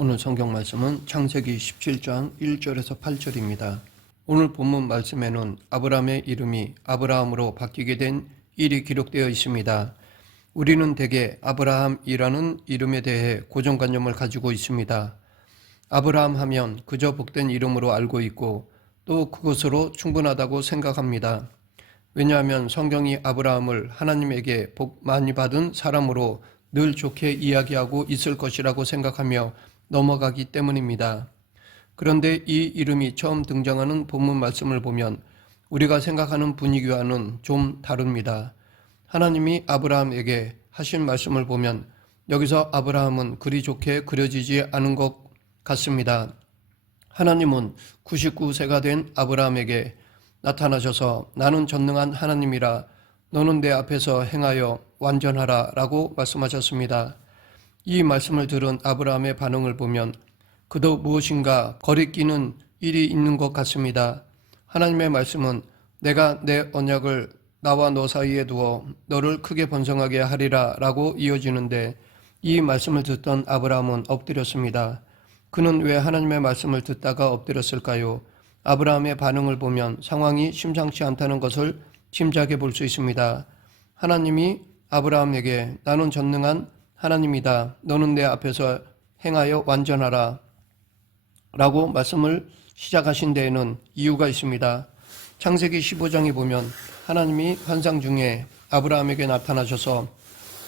오늘 성경 말씀은 창세기 17장 1절에서 8절입니다. 오늘 본문 말씀에는 아브라함의 이름이 아브라함으로 바뀌게 된 일이 기록되어 있습니다. 우리는 대개 아브라함이라는 이름에 대해 고정관념을 가지고 있습니다. 아브라함 하면 그저 복된 이름으로 알고 있고 또 그것으로 충분하다고 생각합니다. 왜냐하면 성경이 아브라함을 하나님에게 복 많이 받은 사람으로 늘 좋게 이야기하고 있을 것이라고 생각하며 넘어가기 때문입니다. 그런데 이 이름이 처음 등장하는 본문 말씀을 보면 우리가 생각하는 분위기와는 좀 다릅니다. 하나님이 아브라함에게 하신 말씀을 보면 여기서 아브라함은 그리 좋게 그려지지 않은 것 같습니다. 하나님은 99세가 된 아브라함에게 나타나셔서 나는 전능한 하나님이라 너는 내 앞에서 행하여 완전하라 라고 말씀하셨습니다. 이 말씀을 들은 아브라함의 반응을 보면 그도 무엇인가 거리끼는 일이 있는 것 같습니다. 하나님의 말씀은 내가 내 언약을 나와 너 사이에 두어 너를 크게 번성하게 하리라 라고 이어지는데 이 말씀을 듣던 아브라함은 엎드렸습니다. 그는 왜 하나님의 말씀을 듣다가 엎드렸을까요? 아브라함의 반응을 보면 상황이 심상치 않다는 것을 짐작해 볼 수 있습니다. 하나님이 아브라함에게 나는 전능한 하나님이다. 너는 내 앞에서 행하여 완전하라 라고 말씀을 시작하신 데에는 이유가 있습니다. 창세기 15장에 보면 하나님이 환상 중에 아브라함에게 나타나셔서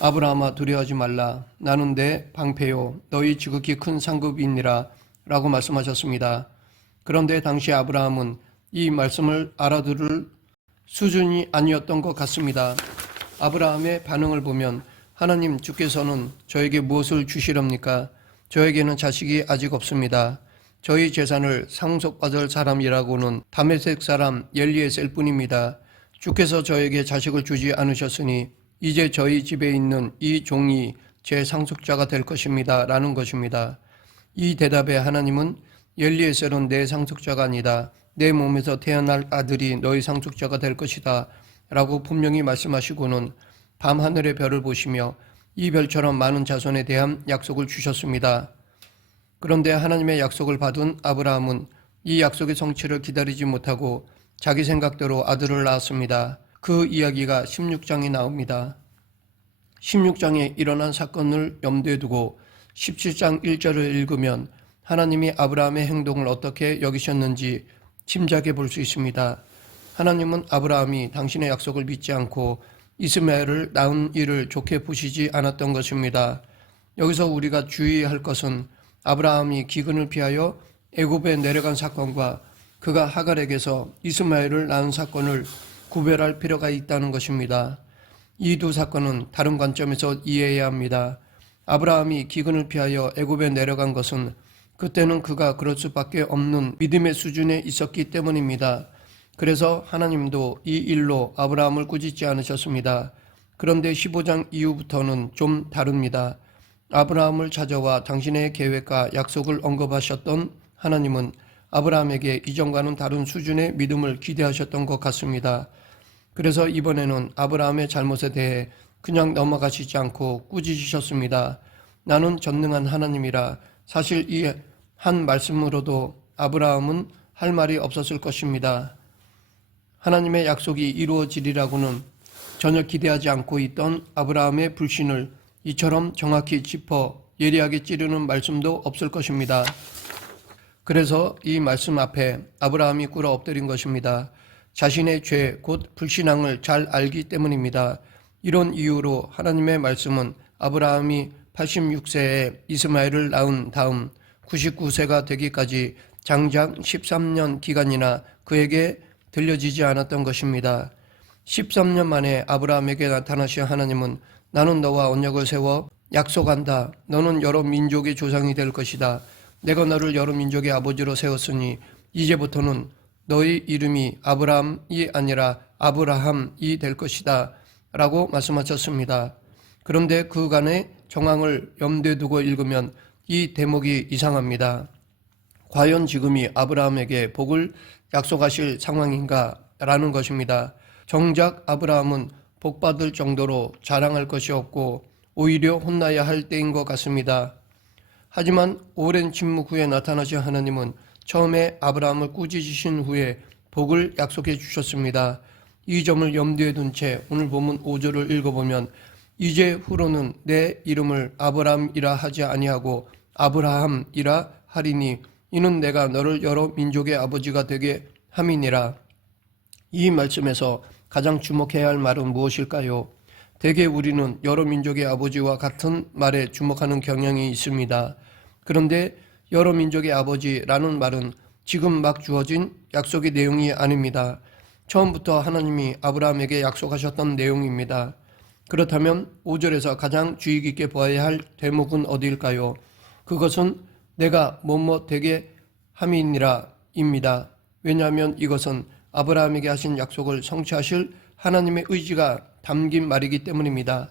아브라함아 두려워하지 말라. 나는 내 방패요 너희 지극히 큰 상급이니라 라고 말씀하셨습니다. 그런데 당시 아브라함은 이 말씀을 알아들을 수준이 아니었던 것 같습니다. 아브라함의 반응을 보면 하나님 주께서는 저에게 무엇을 주시렵니까? 저에게는 자식이 아직 없습니다. 저희 재산을 상속받을 사람이라고는 다메섹 사람 엘리에셀 뿐입니다. 주께서 저에게 자식을 주지 않으셨으니 이제 저희 집에 있는 이 종이 제 상속자가 될 것입니다. 라는 것입니다. 이 대답에 하나님은 엘리에셀은 내 상속자가 아니다. 내 몸에서 태어날 아들이 너희 상속자가 될 것이다. 라고 분명히 말씀하시고는 밤하늘의 별을 보시며 이 별처럼 많은 자손에 대한 약속을 주셨습니다. 그런데 하나님의 약속을 받은 아브라함은 이 약속의 성취를 기다리지 못하고 자기 생각대로 아들을 낳았습니다. 그 이야기가 16장에 나옵니다. 16장에 일어난 사건을 염두에 두고 17장 1절을 읽으면 하나님이 아브라함의 행동을 어떻게 여기셨는지 짐작해 볼 수 있습니다. 하나님은 아브라함이 당신의 약속을 믿지 않고 이스마엘을 낳은 일을 좋게 보시지 않았던 것입니다. 여기서 우리가 주의할 것은 아브라함이 기근을 피하여 애굽에 내려간 사건과 그가 하갈에게서 이스마엘을 낳은 사건을 구별할 필요가 있다는 것입니다. 이 두 사건은 다른 관점에서 이해해야 합니다. 아브라함이 기근을 피하여 애굽에 내려간 것은 그때는 그가 그럴 수밖에 없는 믿음의 수준에 있었기 때문입니다. 그래서 하나님도 이 일로 아브라함을 꾸짖지 않으셨습니다. 그런데 15장 이후부터는 좀 다릅니다. 아브라함을 찾아와 당신의 계획과 약속을 언급하셨던 하나님은 아브라함에게 이전과는 다른 수준의 믿음을 기대하셨던 것 같습니다. 그래서 이번에는 아브라함의 잘못에 대해 그냥 넘어가시지 않고 꾸짖으셨습니다. 나는 전능한 하나님이라. 사실 이 한 말씀으로도 아브라함은 할 말이 없었을 것입니다. 하나님의 약속이 이루어지리라고는 전혀 기대하지 않고 있던 아브라함의 불신을 이처럼 정확히 짚어 예리하게 찌르는 말씀도 없을 것입니다. 그래서 이 말씀 앞에 아브라함이 꿇어 엎드린 것입니다. 자신의 죄, 곧 불신앙을 잘 알기 때문입니다. 이런 이유로 하나님의 말씀은 아브라함이 86세에 이스마엘을 낳은 다음 99세가 되기까지 장작 13년 기간이나 그에게 들려지지 않았던 것입니다. 13년 만에 아브라함에게 나타나신 하나님은 나는 너와 언약을 세워 약속한다. 너는 여러 민족의 조상이 될 것이다. 내가 너를 여러 민족의 아버지로 세웠으니 이제부터는 너희 이름이 아브라함이 아니라 아브라함이 될 것이다. 라고 말씀하셨습니다. 그런데 그간의 정황을 염두에 두고 읽으면 이 대목이 이상합니다. 과연 지금이 아브라함에게 복을 약속하실 상황인가? 라는 것입니다. 정작 아브라함은 복받을 정도로 자랑할 것이 없고 오히려 혼나야 할 때인 것 같습니다. 하지만 오랜 침묵 후에 나타나신 하나님은 처음에 아브라함을 꾸짖으신 후에 복을 약속해 주셨습니다. 이 점을 염두에 둔 채 오늘 본문 5절을 읽어보면 이제 후로는 내 이름을 아브라함이라 하지 아니하고 아브라함이라 하리니 이는 내가 너를 여러 민족의 아버지가 되게 함이니라. 이 말씀에서 가장 주목해야 할 말은 무엇일까요? 대개 우리는 여러 민족의 아버지와 같은 말에 주목하는 경향이 있습니다. 그런데 여러 민족의 아버지라는 말은 지금 막 주어진 약속의 내용이 아닙니다. 처음부터 하나님이 아브라함에게 약속하셨던 내용입니다. 그렇다면 5절에서 가장 주의 깊게 보아야 할 대목은 어디일까요? 그것은 내가 뭐뭐 되게 함이니라 입니다. 왜냐하면 이것은 아브라함에게 하신 약속을 성취하실 하나님의 의지가 담긴 말이기 때문입니다.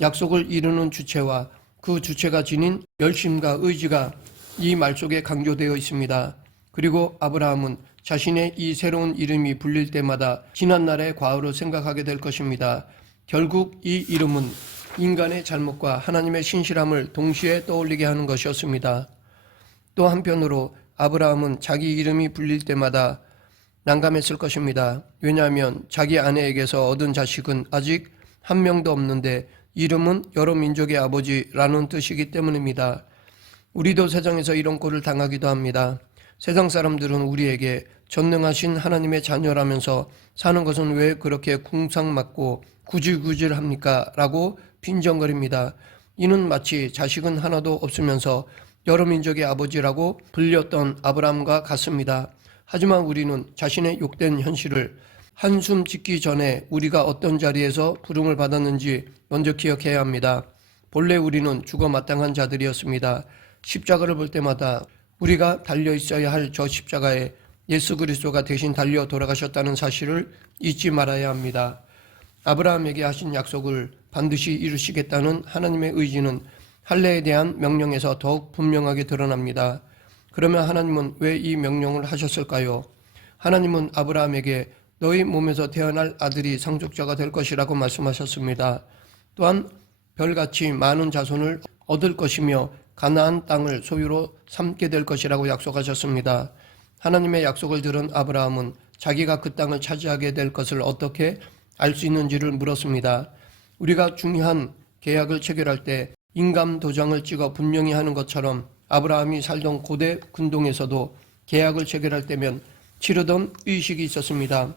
약속을 이루는 주체와 그 주체가 지닌 열심과 의지가 이 말 속에 강조되어 있습니다. 그리고 아브라함은 자신의 이 새로운 이름이 불릴 때마다 지난날의 과거를 생각하게 될 것입니다. 결국 이 이름은 인간의 잘못과 하나님의 신실함을 동시에 떠올리게 하는 것이었습니다. 또 한편으로 아브라함은 자기 이름이 불릴 때마다 난감했을 것입니다. 왜냐하면 자기 아내에게서 얻은 자식은 아직 한 명도 없는데 이름은 여러 민족의 아버지라는 뜻이기 때문입니다. 우리도 세상에서 이런 꼴을 당하기도 합니다. 세상 사람들은 우리에게 전능하신 하나님의 자녀라면서 사는 것은 왜 그렇게 궁상맞고 구질구질합니까? 라고 빈정거립니다. 이는 마치 자식은 하나도 없으면서 여러 민족의 아버지라고 불렸던 아브라함과 같습니다. 하지만 우리는 자신의 욕된 현실을 한숨 짓기 전에 우리가 어떤 자리에서 부름을 받았는지 먼저 기억해야 합니다. 본래 우리는 죽어 마땅한 자들이었습니다. 십자가를 볼 때마다 우리가 달려 있어야 할 저 십자가에 예수 그리스도가 대신 달려 돌아가셨다는 사실을 잊지 말아야 합니다. 아브라함에게 하신 약속을 반드시 이루시겠다는 하나님의 의지는 할례에 대한 명령에서 더욱 분명하게 드러납니다. 그러면 하나님은 왜 이 명령을 하셨을까요? 하나님은 아브라함에게 너희 몸에서 태어날 아들이 상속자가 될 것이라고 말씀하셨습니다. 또한 별같이 많은 자손을 얻을 것이며 가나안 땅을 소유로 삼게 될 것이라고 약속하셨습니다. 하나님의 약속을 들은 아브라함은 자기가 그 땅을 차지하게 될 것을 어떻게 알 수 있는지를 물었습니다. 우리가 중요한 계약을 체결할 때 인감 도장을 찍어 분명히 하는 것처럼 아브라함이 살던 고대 근동에서도 계약을 체결할 때면 치르던 의식이 있었습니다.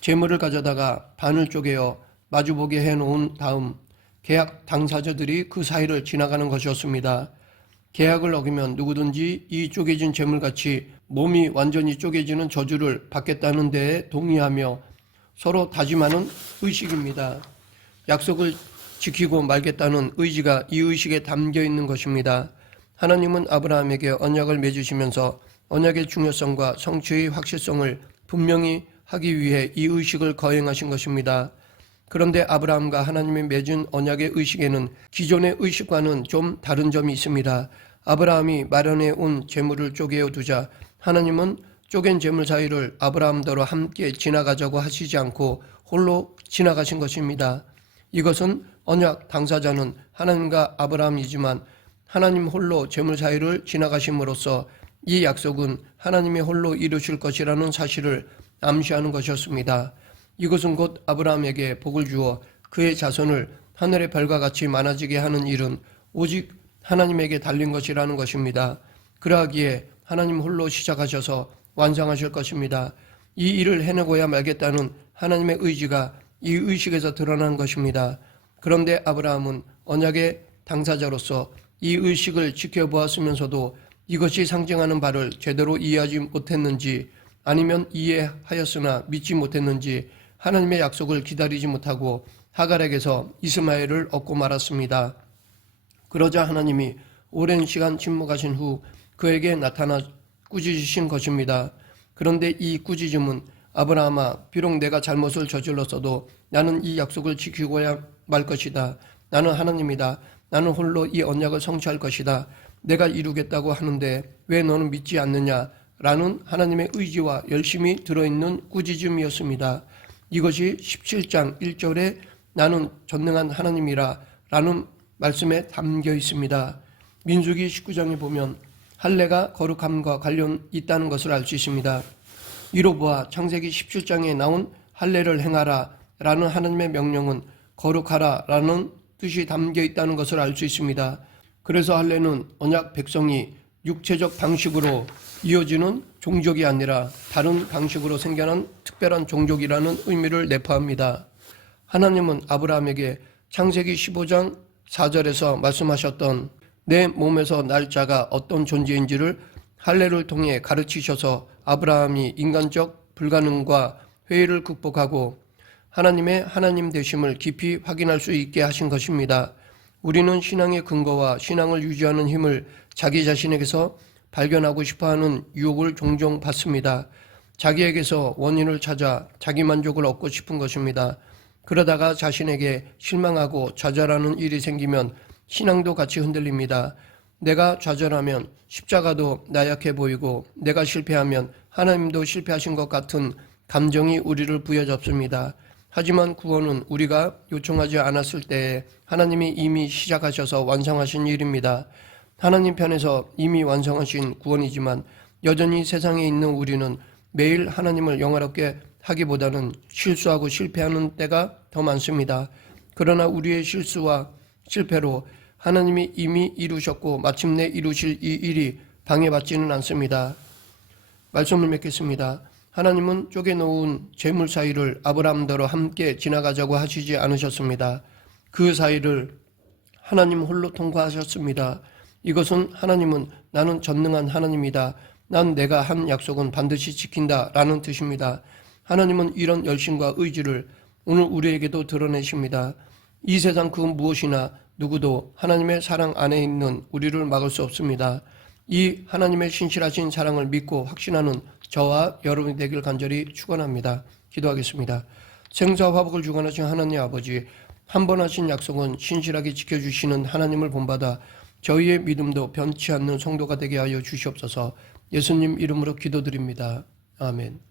재물을 가져다가 반을 쪼개어 마주보게 해놓은 다음 계약 당사자들이 그 사이를 지나가는 것이었습니다. 계약을 어기면 누구든지 이 쪼개진 재물같이 몸이 완전히 쪼개지는 저주를 받겠다는 데에 동의하며 서로 다짐하는 의식입니다. 약속을 지키고 말겠다는 의지가 이 의식에 담겨 있는 것입니다. 하나님은 아브라함에게 언약을 맺으시면서 언약의 중요성과 성취의 확실성을 분명히 하기 위해 이 의식을 거행하신 것입니다. 그런데 아브라함과 하나님이 맺은 언약의 의식에는 기존의 의식과는 좀 다른 점이 있습니다. 아브라함이 마련해 온 재물을 쪼개어 두자 하나님은 쪼갠 재물 사이를 아브라함더러 함께 지나가자고 하시지 않고 홀로 지나가신 것입니다. 이것은 언약 당사자는 하나님과 아브라함이지만 하나님 홀로 재물 사이를 지나가심으로써 이 약속은 하나님이 홀로 이루실 것이라는 사실을 암시하는 것이었습니다. 이것은 곧 아브라함에게 복을 주어 그의 자손을 하늘의 별과 같이 많아지게 하는 일은 오직 하나님에게 달린 것이라는 것입니다. 그러하기에 하나님 홀로 시작하셔서 완성하실 것입니다. 이 일을 해내고야 말겠다는 하나님의 의지가 이 의식에서 드러난 것입니다. 그런데 아브라함은 언약의 당사자로서 이 의식을 지켜보았으면서도 이것이 상징하는 바를 제대로 이해하지 못했는지 아니면 이해하였으나 믿지 못했는지 하나님의 약속을 기다리지 못하고 하갈에게서 이스마엘을 얻고 말았습니다. 그러자 하나님이 오랜 시간 침묵하신 후 그에게 나타나 꾸짖으신 것입니다. 그런데 이 꾸짖음은 아브라함아, 비록 내가 잘못을 저질렀어도 나는 이 약속을 지키고야 말 것이다. 나는 하나님이다. 나는 홀로 이 언약을 성취할 것이다. 내가 이루겠다고 하는데 왜 너는 믿지 않느냐? 라는 하나님의 의지와 열심이 들어있는 꾸짖음이었습니다. 이것이 17장 1절에 나는 전능한 하나님이라 라는 말씀에 담겨 있습니다. 민수기 19장에 보면 할례가 거룩함과 관련 있다는 것을 알 수 있습니다. 이로 보아 창세기 17장에 나온 할례를 행하라 라는 하나님의 명령은 거룩하라 라는 뜻이 담겨 있다는 것을 알 수 있습니다. 그래서 할례는 언약 백성이 육체적 방식으로 이어지는 종족이 아니라 다른 방식으로 생겨난 특별한 종족이라는 의미를 내포합니다. 하나님은 아브라함에게 창세기 15장 4절에서 말씀하셨던 내 몸에서 날 자가 어떤 존재인지를 할례를 통해 가르치셔서 아브라함이 인간적 불가능과 회의를 극복하고 하나님의 하나님 되심을 깊이 확인할 수 있게 하신 것입니다. 우리는 신앙의 근거와 신앙을 유지하는 힘을 자기 자신에게서 발견하고 싶어하는 유혹을 종종 받습니다. 자기에게서 원인을 찾아 자기 만족을 얻고 싶은 것입니다. 그러다가 자신에게 실망하고 좌절하는 일이 생기면 신앙도 같이 흔들립니다. 내가 좌절하면 십자가도 나약해 보이고 내가 실패하면 하나님도 실패하신 것 같은 감정이 우리를 부여잡습니다. 하지만 구원은 우리가 요청하지 않았을 때에 하나님이 이미 시작하셔서 완성하신 일입니다. 하나님 편에서 이미 완성하신 구원이지만 여전히 세상에 있는 우리는 매일 하나님을 영화롭게 하기보다는 실수하고 실패하는 때가 더 많습니다. 그러나 우리의 실수와 실패로 하나님이 이미 이루셨고 마침내 이루실 이 일이 방해받지는 않습니다. 말씀을 맺겠습니다. 하나님은 쪼개놓은 재물 사이를 아브라함더러 함께 지나가자고 하시지 않으셨습니다. 그 사이를 하나님 홀로 통과하셨습니다. 이것은 하나님은 나는 전능한 하나님이다. 난 내가 한 약속은 반드시 지킨다 라는 뜻입니다. 하나님은 이런 열심과 의지를 오늘 우리에게도 드러내십니다. 이 세상 그 무엇이나 누구도 하나님의 사랑 안에 있는 우리를 막을 수 없습니다. 이 하나님의 신실하신 사랑을 믿고 확신하는 저와 여러분이 되길 간절히 축원합니다. 기도하겠습니다. 생사와 화복을 주관하신 하나님 아버지, 한 번 하신 약속은 신실하게 지켜주시는 하나님을 본받아 저희의 믿음도 변치 않는 성도가 되게 하여 주시옵소서. 예수님 이름으로 기도드립니다. 아멘.